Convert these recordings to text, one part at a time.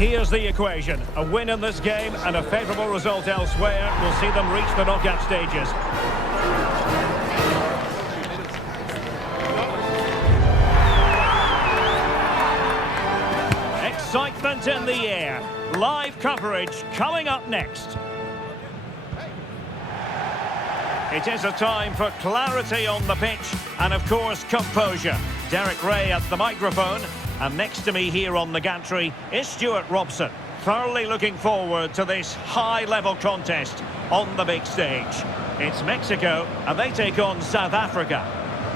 Here's the equation. A win in this game and a favourable result elsewhere will see them reach the knockout stages. Excitement in the air. Live coverage coming up next. It is a time for clarity on the pitch and, of course, composure. Derek Ray at the microphone, and next to me here on the gantry is Stuart Robson. Thoroughly looking forward to this high-level contest on the big stage. It's Mexico, and they take on South Africa.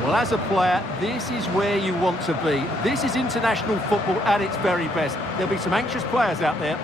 Well, as a player, this is where you want to be. This is international football at its very best. There'll be some anxious players out there.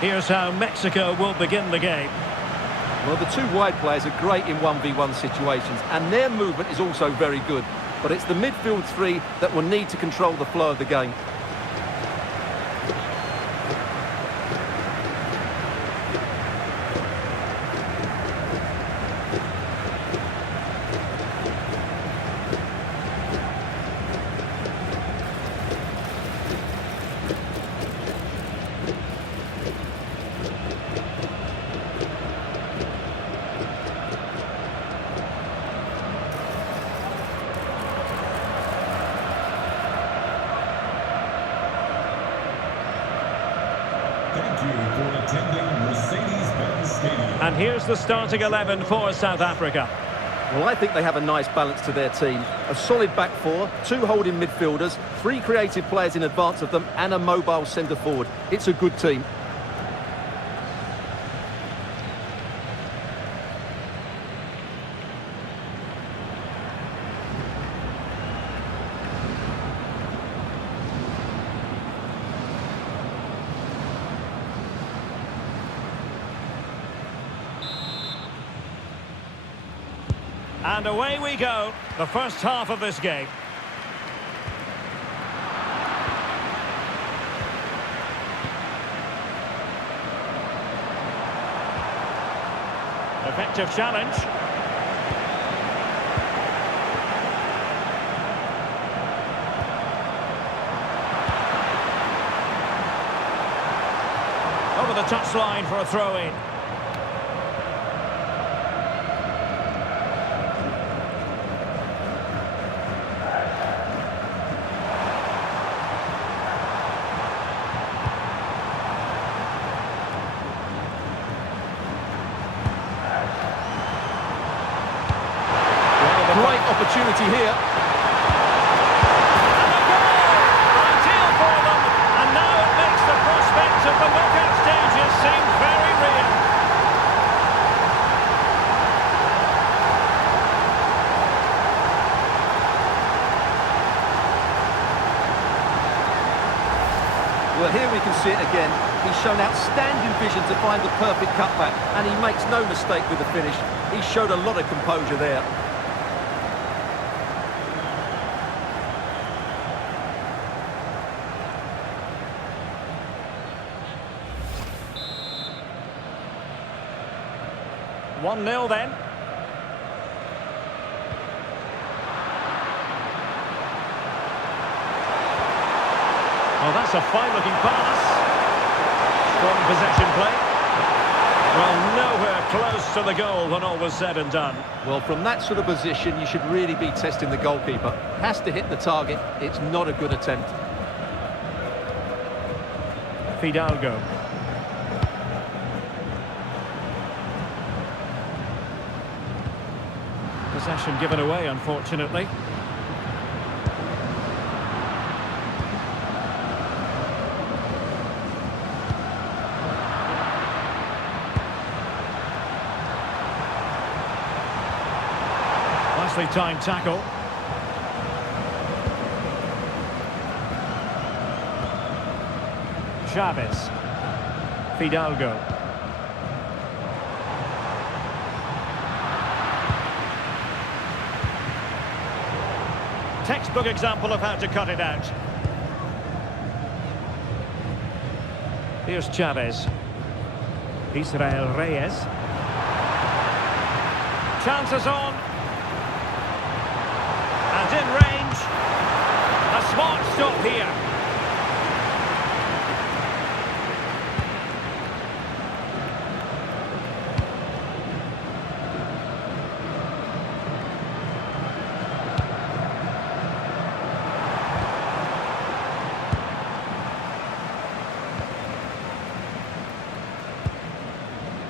Here's how Mexico will begin the game. Well, the two wide players are great in 1v1 situations, and their movement is also very good. But it's the midfield three that will need to control the flow of the game. And here's the starting 11 for South Africa. Well, I think they have a nice balance to their team. A solid back four, two holding midfielders, three creative players in advance of them, and a mobile centre forward. It's a good team. And away we go, the first half of this game. Effective challenge. Over the touchline for a throw-in. Great opportunity here. And a goal! Ideal for them. And now it makes the prospect of the knockout stages seem very real. Well, here we can see it again. He's shown outstanding vision to find the perfect cutback, and he makes no mistake with the finish. He showed a lot of composure there. One 0 then. Well, that's a fine-looking pass. Strong possession play. Well, nowhere close to the goal when all was said and done. Well, from that sort of position, you should really be testing the goalkeeper. Has to hit the target. It's not a good attempt. Fidalgo. Possession given away, unfortunately. nicely timed tackle. Chavez. Fidalgo. Textbook example of how to cut it out. Here's Chavez. Israel Reyes. Chances on. And in range. A smart stop here.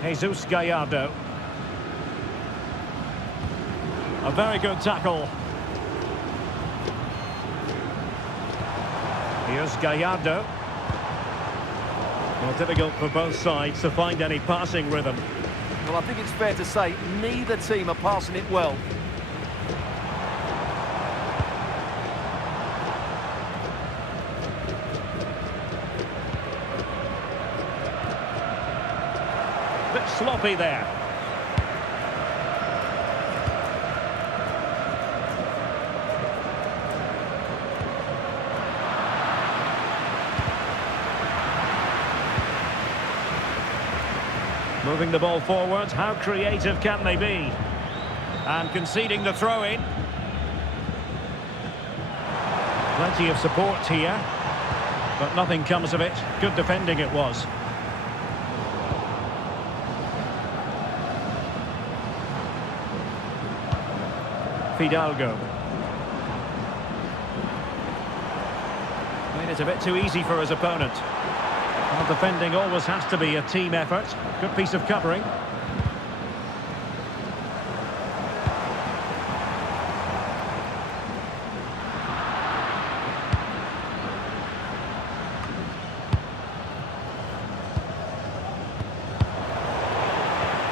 Jesus Gallardo. A very good tackle. Here's Gallardo. Well, difficult for both sides to find any passing rhythm. Well, I think it's fair to say neither team are passing it well. Bit sloppy there. Moving the ball forward, how creative can they be? And conceding the throw-in. Plenty of support here, but nothing comes of it. Good defending it was. Fidalgo. Made it a bit too easy for his opponent. Well, defending always has to be a team effort. Good piece of covering.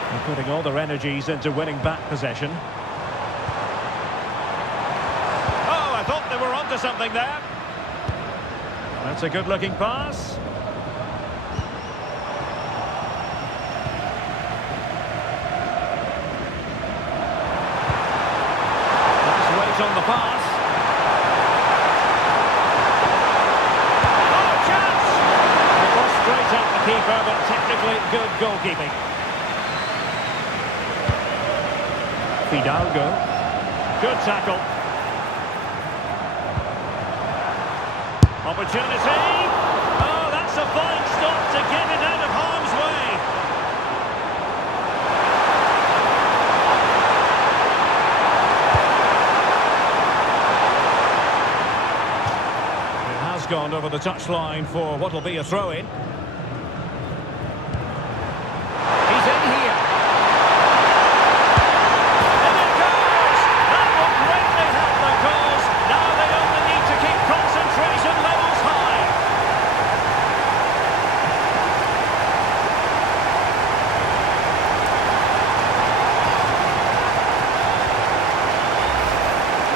They're putting all their energies into winning back possession. I thought they were onto something there. That's a good-looking pass. Let's wait on the pass. Oh, chance! It was straight at the keeper, but technically good goalkeeping. Fidalgo. Good tackle. Opportunity. Oh, that's a fine stop to get it out of harm's way. It has gone over the touchline for what will be a throw-in. He's in here. And it goes! That will greatly help their cause. Now they only need to keep concentration levels high.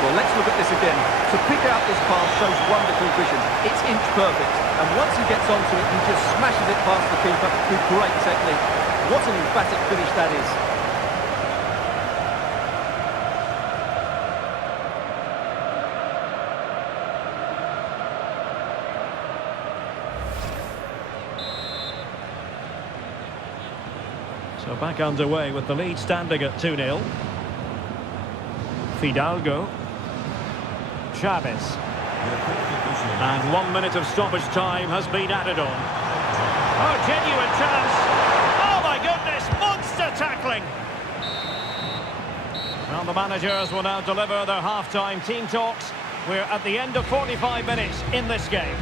Well, let's look at this again. To pick out this pass shows wonderful vision. It's inch perfect. And once he gets onto it, he just smashes it past the keeper with great technique. What an emphatic finish that is. So back underway with the lead standing at 2-0. Fidalgo. Chavez. And 1 minute of stoppage time has been added on. Oh, genuine chance. Oh, my goodness, monster tackling. Well, the managers will now deliver their half-time team talks. We're at the end of 45 minutes in this game.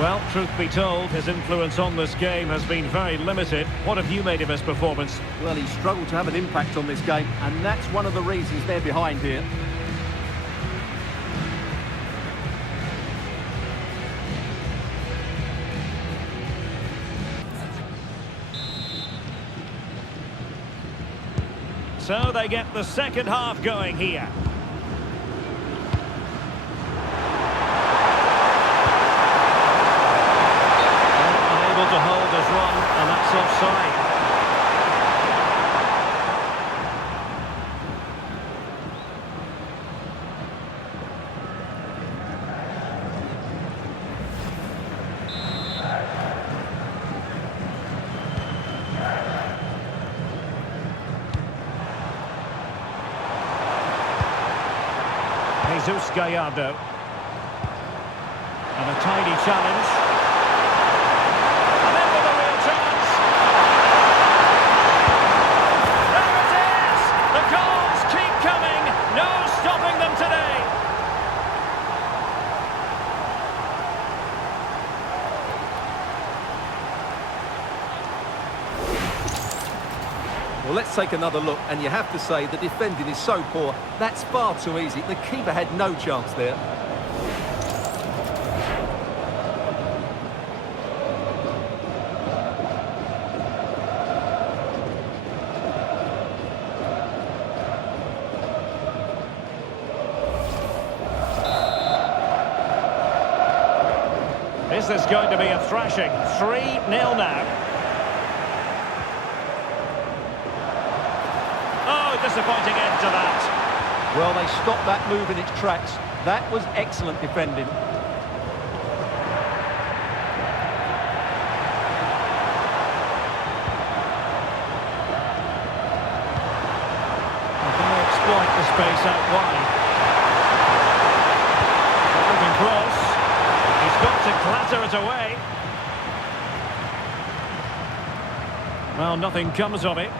Well, truth be told, his influence on this game has been very limited. What have you made of his performance? Well, he struggled to have an impact on this game, and that's one of the reasons they're behind here. So they get the second half going here. Unable to hold his run, and that's offside. Jesus Gallardo. And a tiny challenge. And then with a real chance. There it is! The goals keep coming. No stopping them today. Well, let's take another look, and you have to say the defending is so poor. That's far too easy. The keeper had no chance there. Is this going to be a thrashing? 3-0 now. Disappointing end to that. Well, they stopped that move in its tracks. That was excellent defending. Can they exploit the space out wide? Moving cross. He's got to clatter it away. Well, nothing comes of it.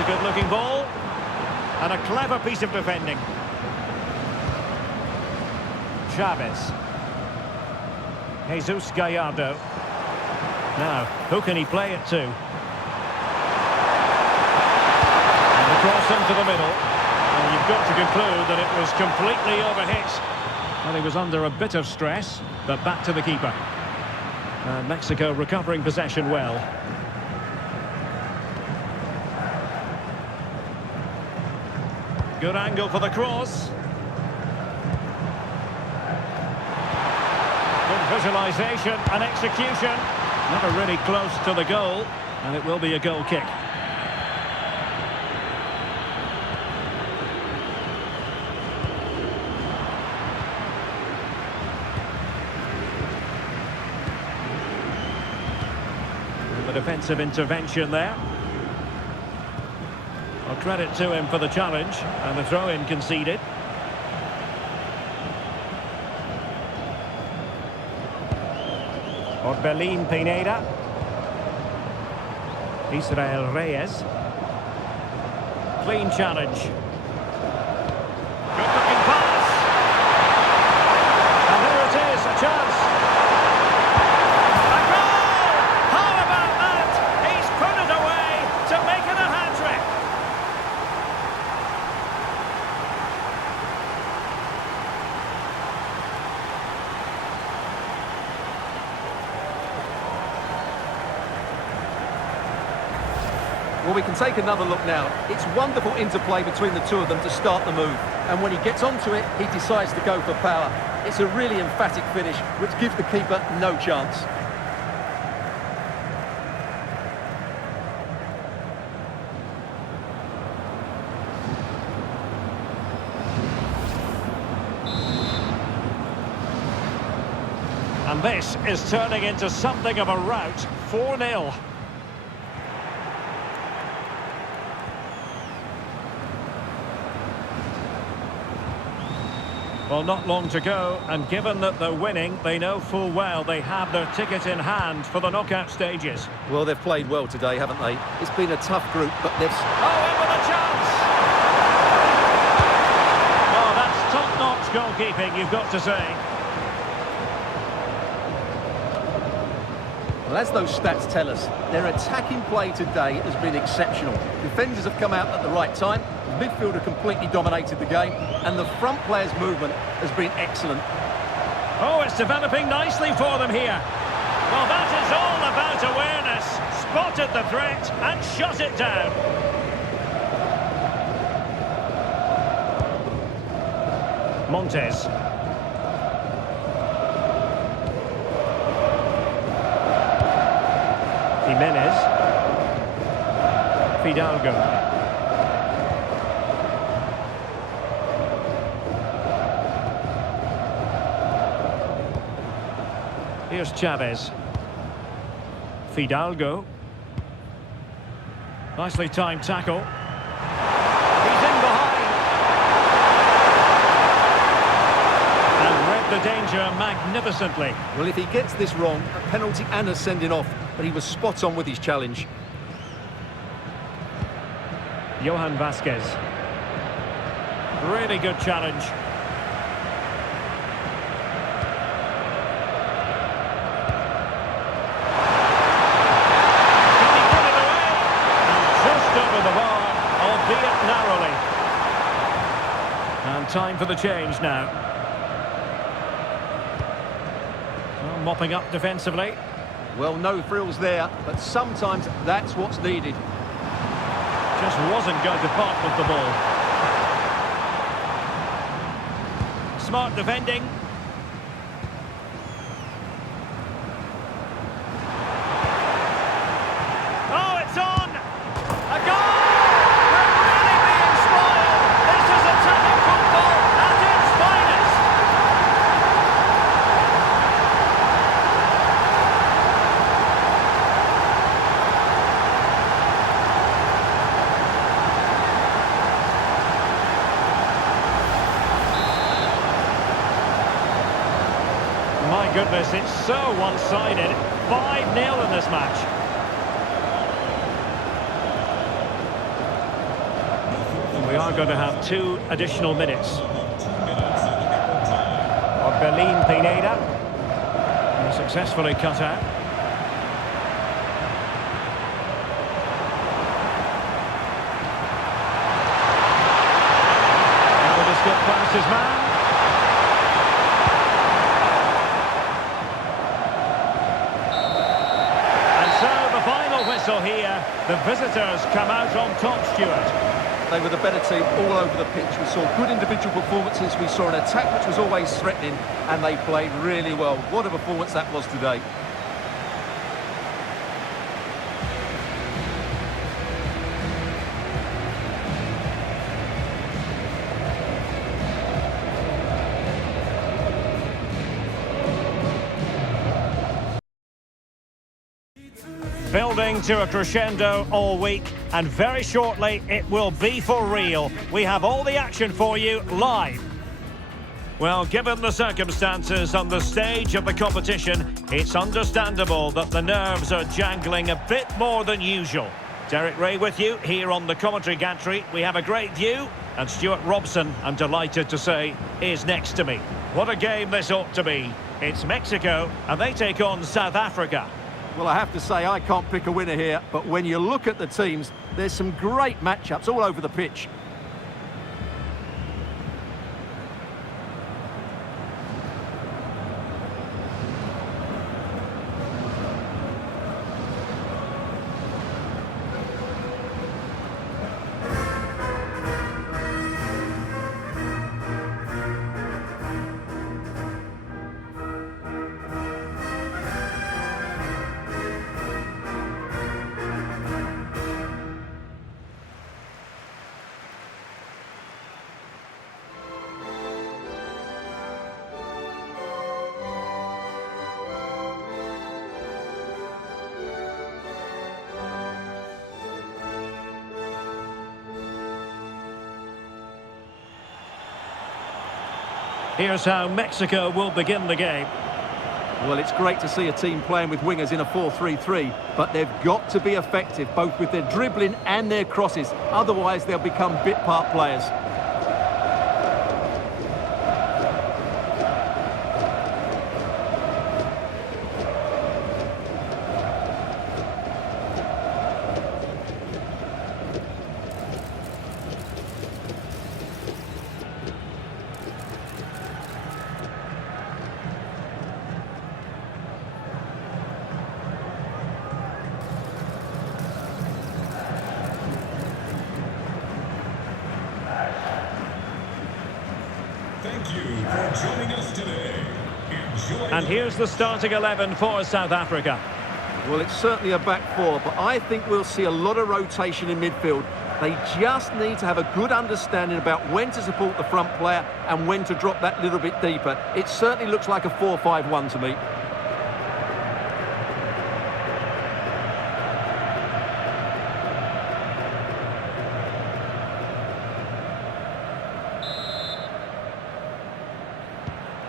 A good-looking ball, and a clever piece of defending. Chavez. Jesus Gallardo. Now, who can he play it to? And the cross into the middle. And you've got to conclude that it was completely overhit. Well, he was under a bit of stress, but back to the keeper. And Mexico recovering possession well. Good angle for the cross. Good visualisation and execution. Never really close to the goal, and it will be a goal kick. And the defensive intervention there. Well, credit to him for the challenge, and the throw-in conceded. Orbelín Pineda. Israel Reyes. Clean challenge. Good-looking pass. And there it is, a chance. A goal! How about that? He's put it away to make it a hat-trick. Well, we can take another look now. It's wonderful interplay between the two of them to start the move. And when he gets onto it, he decides to go for power. It's a really emphatic finish, which gives the keeper no chance. And this is turning into something of a rout. 4-0. Well, not long to go, and given that they're winning, they know full well they have their ticket in hand for the knockout stages. Well, they've played well today, haven't they? It's been a tough group, but they've... Oh, in with a chance! Oh, that's top-notch goalkeeping, you've got to say. Well, as those stats tell us, their attacking play today has been exceptional. Defenders have come out at the right time, the midfielder completely dominated the game, and the front players' movement has been excellent. Oh, it's developing nicely for them here. Well, that is all about awareness. spotted the threat and shut it down. Montes. Jimenez. Fidalgo. Here's Chavez. Fidalgo. Nicely timed tackle. He's in behind. And read the danger magnificently. Well, if he gets this wrong, a penalty and a sending off, but he was spot on with his challenge. Johan Vasquez. Really good challenge. Can he put it away? And just over the bar, albeit narrowly. And time for the change now. Well, mopping up defensively. Well, no frills there, but sometimes that's what's needed. Just wasn't going to part with the ball. Smart defending. Oh, it's on! A goal! We're really being spoiled! This is attacking football at its finest! My goodness, it's so one-sided. 5-0 in this match. And we are going to have 2 additional minutes. Orbelín Pineda. And successfully cut out. Able to skip past his man. Whistle here, the visitors come out on top, Stuart. They were the better team all over the pitch. We saw good individual performances, we saw an attack which was always threatening, and they played really well. What a performance that was today. Building to a crescendo all week, and very shortly it will be for real. We have all the action for you live. Well, given the circumstances on the stage of the competition, it's understandable that the nerves are jangling a bit more than usual. Derek Ray with you here on the commentary gantry. We have a great view, and Stuart Robson, I'm delighted to say, is next to me. What a game this ought to be. It's Mexico, and they take on South Africa. Well, I have to say, I can't pick a winner here, but when you look at the teams, there's some great matchups all over the pitch. Here's how Mexico will begin the game. Well, it's great to see a team playing with wingers in a 4-3-3, but they've got to be effective, both with their dribbling and their crosses. Otherwise, they'll become bit-part players. Thank you for joining us today. Enjoy. And here's the starting 11 for South Africa. Well, it's certainly a back four, but I think we'll see a lot of rotation in midfield. They just need to have a good understanding about when to support the front player and when to drop that little bit deeper. It certainly looks like a 4-5-1 to me.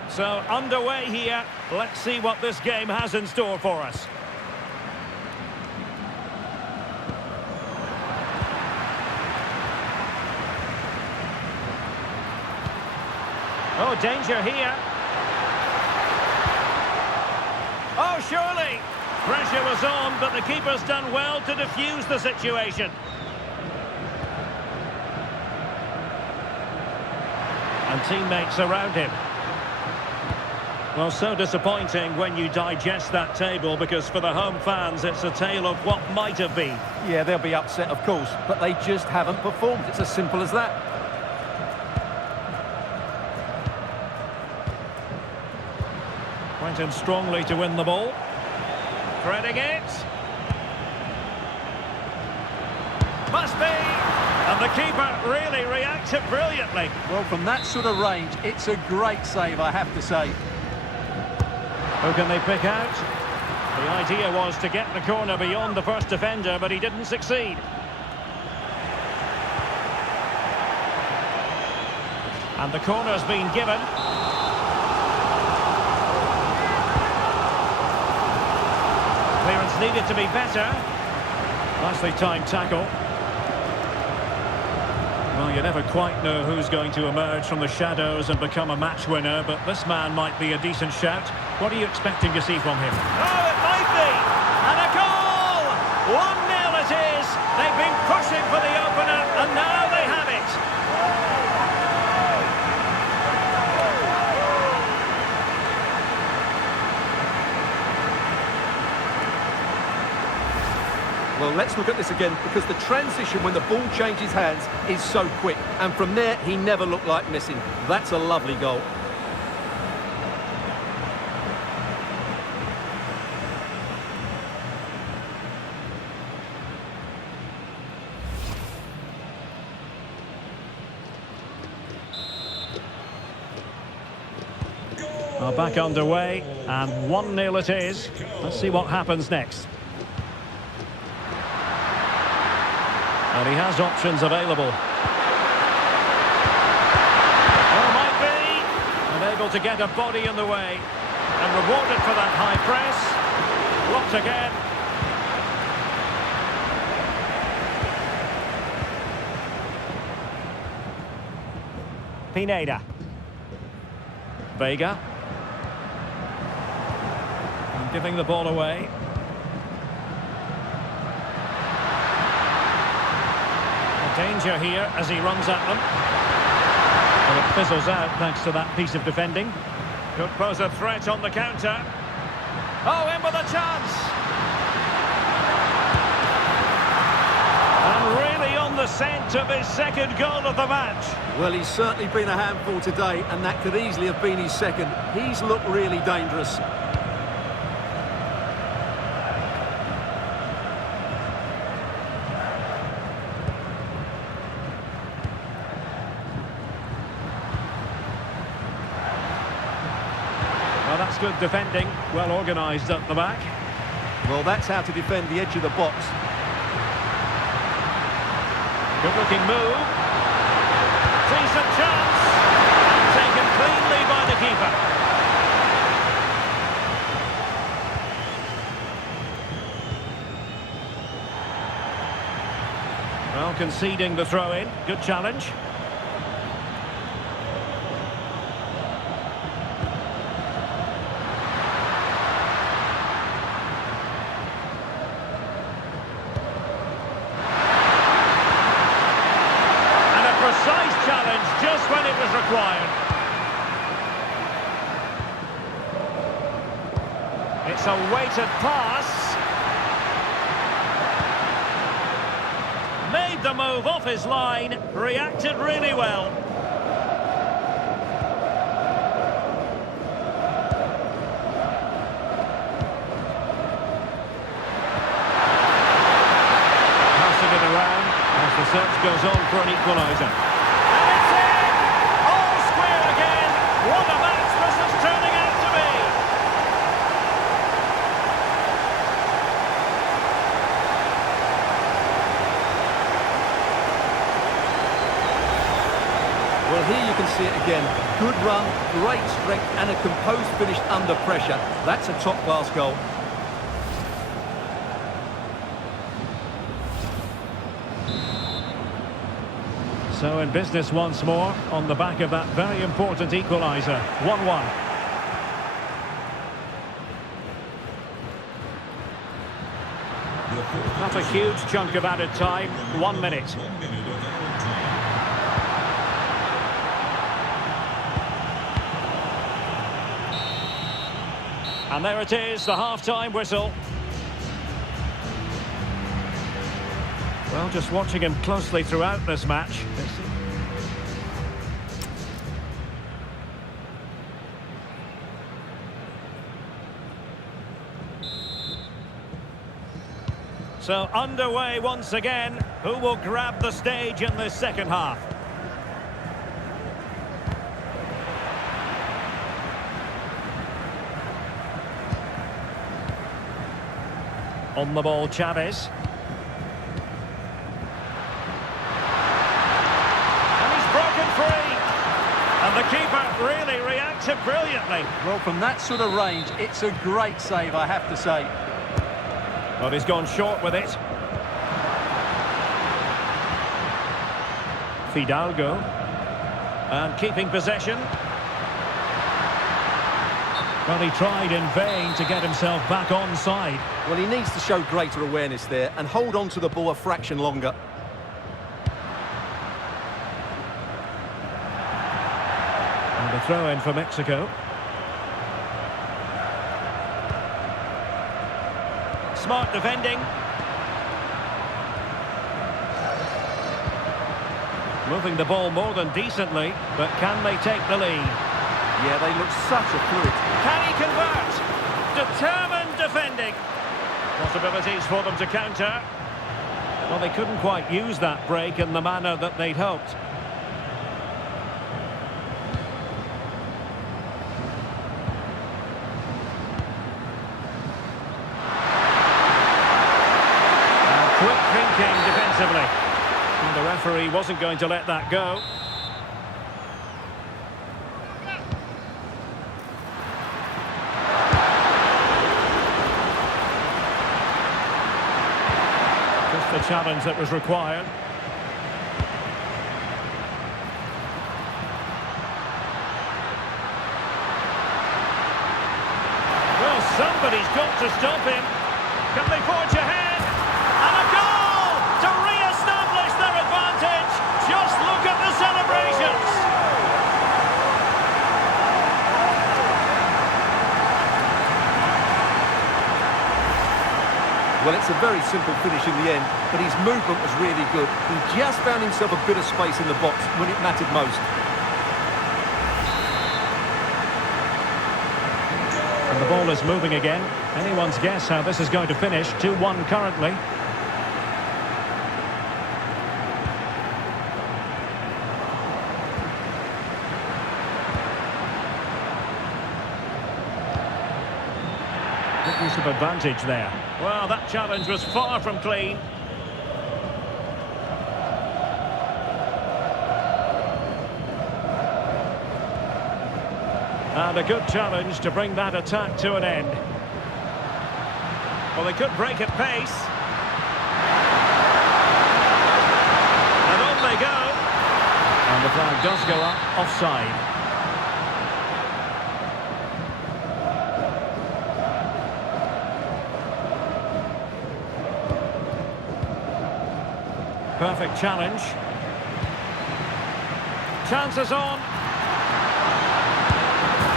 So underway here. Let's see what this game has in store for us. Oh, danger here. Oh, surely. Pressure was on, but the keeper's done well to defuse the situation. And teammates around him. Well, so disappointing when you digest that table, because for the home fans, it's a tale of what might have been. Yeah, they'll be upset, of course, but they just haven't performed. It's as simple as that. Went in strongly to win the ball. Threading it. Must be. And the keeper really reacted brilliantly. Well, from that sort of range, it's a great save, I have to say. Who can they pick out? The idea was to get the corner beyond the first defender, but he didn't succeed. And the corner's been given. Clearance needed to be better. Nicely timed tackle. Well, you never quite know who's going to emerge from the shadows and become a match winner, but this man might be a decent shout. What are you expecting to see from him? Oh, it might be! And a goal! 1-0 it is! They've been pushing for the opener, and now they have it! Well, let's look at this again, because the transition when the ball changes hands is so quick. And from there, he never looked like missing. That's a lovely goal. Well, back underway, and 1-0 it is. Let's see what happens next. And he has options available. Oh, might be. Unable to get a body in the way. And rewarded for that high press. Blocked again. Pineda. Vega. And giving the ball away. Danger here as he runs at them. Well, it fizzles out thanks to that piece of defending. Could pose a threat on the counter. Oh, in with a chance! And really on the scent of his second goal of the match. Well, he's certainly been a handful today, and that could easily have been his second. He's looked really dangerous. Well, that's good defending, well organised at the back. Well, that's how to defend the edge of the box. Good looking move. Decent chance. And taken cleanly by the keeper. Well, conceding the throw-in. Good challenge. Precise challenge just when it was required. It's a weighted pass. Made the move off his line, reacted really well. equaliser. And it's in! All square again! What a match this is turning out to be! Well, here you can see it again. Good run, great strength, and a composed finish under pressure. That's a top-class goal. So in business once more, on the back of that very important equaliser. 1-1. Not a huge chunk of added time. 1 minute. 1 minute of added time. And there it is, the half-time whistle. Well, just watching him closely throughout this match. So underway once again. Who will grab the stage in this second half? On the ball, Chavez. And he's broken free. And the keeper really reacted brilliantly. Well, from that sort of range, it's a great save, I have to say. But he's gone short with it. Fidalgo. And keeping possession. Well, he tried in vain to get himself back onside. Well, he needs to show greater awareness there and hold on to the ball a fraction longer. And a throw in for Mexico. Smart defending. Moving the ball more than decently, but can they take the lead? Yeah, they look such a fluid. Can he convert? Determined defending. Possibilities for them to counter. Well, they couldn't quite use that break in the manner that they'd hoped. Quick thinking defensively. And the referee wasn't going to let that go. Just the challenge that was required. Well, somebody's got to stop him. Can they forge ahead? And a goal to re-establish their advantage. Just look at the celebrations. Well, it's a very simple finish in the end, but his movement was really good. He just found himself a bit of space in the box when it mattered most. And the ball is moving again. Anyone's guess how this is going to finish. 2-1 currently. Good use of advantage there. Well, that challenge was far from clean. And a good challenge to bring that attack to an end. Well, they could break at pace. And on they go. And the flag does go up, offside. Perfect challenge. Chances on.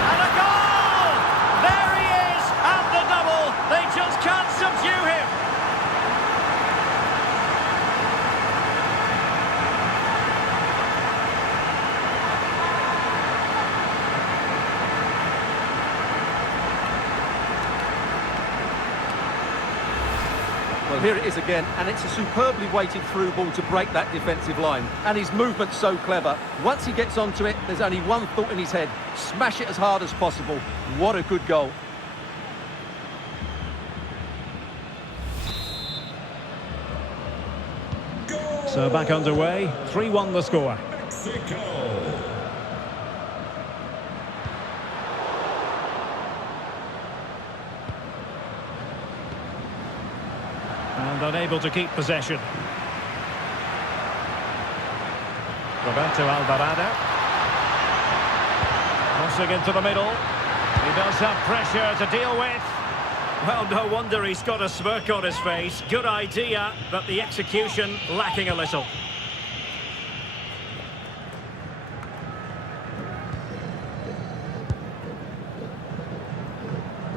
And a goal! There he is at the double. They just can't subdue him. Well, here it is again, and it's a superbly weighted through ball to break that defensive line. And his movement's so clever. Once he gets onto it, there's only one thought in his head. Smash it as hard as possible. What a good goal. So back underway, 3-1 the score. Mexico. And unable to keep possession. Roberto Alvarado. Crossing into the middle. He does have pressure to deal with. Well, no wonder he's got a smirk on his face. Good idea, but the execution lacking a little.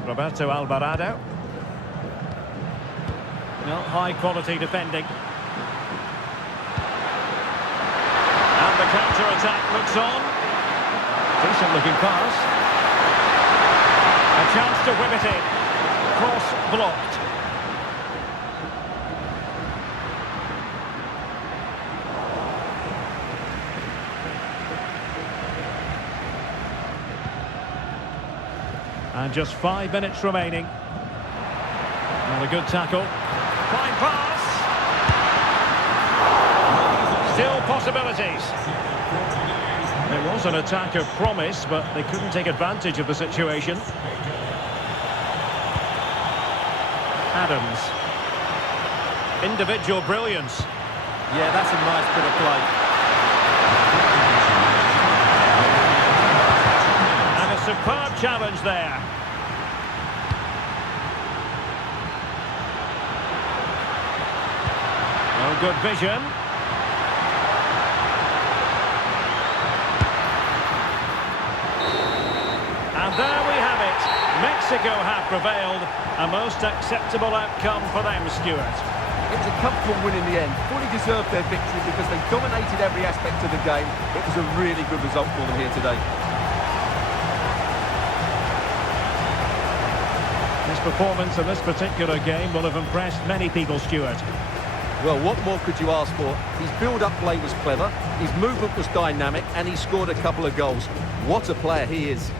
Roberto Alvarado. Well, high-quality defending. And the counter-attack looks on. Decent-looking pass. A chance to whip it in. Cross blocked. And just 5 minutes remaining. Not a good tackle. Fine pass. Still possibilities. It was an attack of promise, but they couldn't take advantage of the situation. Adams. Individual brilliance. Yeah, that's a nice bit of play. And a superb challenge there. No good vision. And there we have it. Mexico have prevailed. A most acceptable outcome for them, Stuart. It was a comfortable win in the end. Fully deserved their victory because they dominated every aspect of the game. It was a really good result for them here today. This performance in this particular game will have impressed many people, Stuart. Well, what more could you ask for? His build-up play was clever, his movement was dynamic, and he scored a couple of goals. What a player he is.